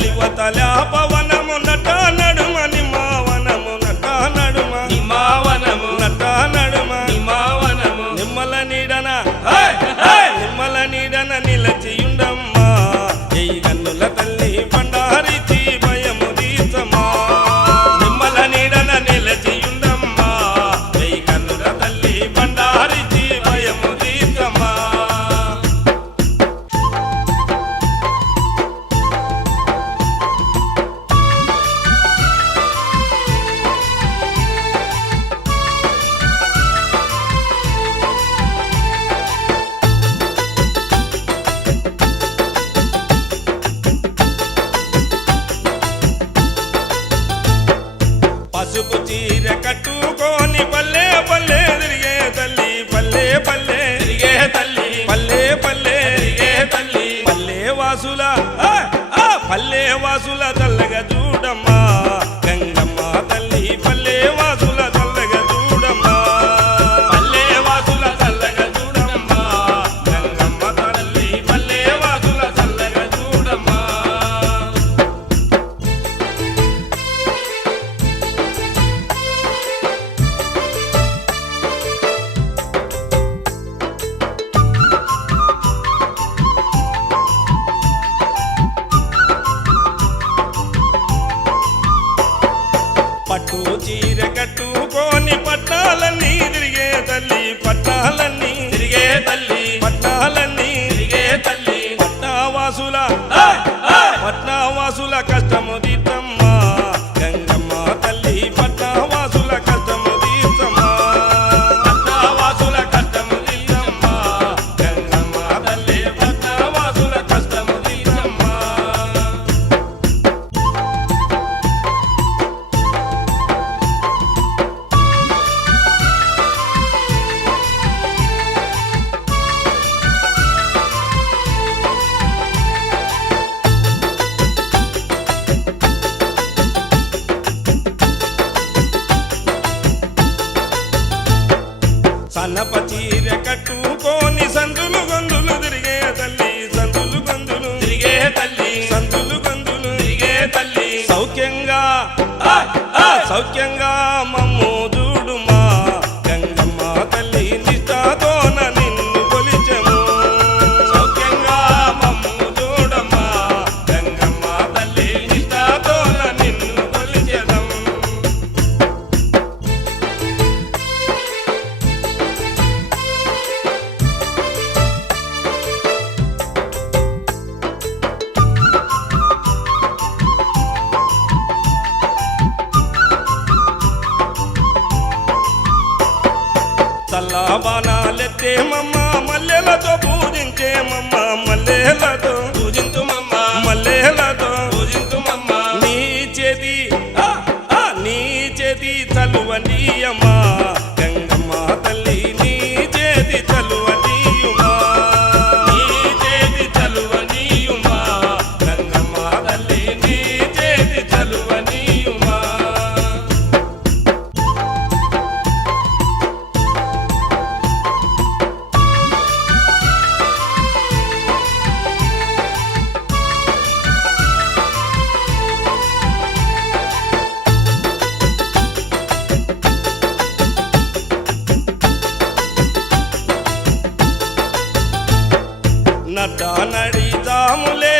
కలివతల పవనము నట నడుమ నిమావనము నట నడుమ నిమావనము నట నడుమ నిమావనము నిమ్మల నీడన నిమ్మల నీడన నిలచియుండమ్మా జై గన్నుల తల్లి బండారిచి భయము తీర్చమా నిమ్మల నీడన నిలచియుండమ్మా జై గన్నుల తల్లి బండారిచి భయము తీర్చమా పసుపు చీర కట్టుకొని పల్లె పల్లె తిరిగే తల్లి పల్లె పల్లె తిరిగే తల్లి పల్లె పల్లె తిరిగే తల్లి పల్లె వాసుల పల్లె వాసుల చల్లగా చూడమ్మా గంగమ్మ తల్లి పల్లె వాసుల చల్లగా చూడమ్మా పల్లె వాసుల చల్లగా చూడమ్మా గంగమ్మ తల్లి పల్లె వాసుల చల్లగా చూడమ్మా పట్టు చీర కట్టుకొని పట్టాలన్నీ తిరిగే తల్లి పట్టాలన్నీ తిరిగే తల్లి పట్టాలన్నీ తిరిగే తల్లి పట్నావాసుల పట్నావాసుల కష్టము తీర్చమ్మా గంగమ్మ తల్లి పట్నావాసుల కష్టము తీర్చమ్మా పట్నావాసుల కష్టము తీర్చమ్మా గంగమ్మ తల్లి పట్నావాసుల కష్టము తీర్చమ్మా సన్నప చీర కట్టుకొని సందులు గొందులు తిరిగే తల్లి సందులు గొందులు తిరిగే తల్లి సందులు గొందులు తిరిగే తల్లి సౌఖ్యంగా సౌఖ్యంగా మమ్ము చూడుమా గంగమ్మ తల్లి నిష్ఠతోన నిన్ను కొలిచెము సౌఖ్యంగా మమ్ము చూడమ్మా గంగమ్మ తల్లి నిష్ఠతోన నిన్ను కొలిచెదం చల్లబానాలెత్తేమమ్మ మల్లెలతో పూజించేమమ్మ మల్లెలతో పూజింతుమమ్మా మల్లెలతో పూజింతుమమ్మా నీ చేతి నీ చేతి చలువనీయమ్మా గంగమ్మ తల్లి నీ చేతి చలువనీయుమా నీ చేతి చలువనీయుమా గంగమ్మ తల్లి నీ చేతి చలువనీయుమా నట నడిదాములే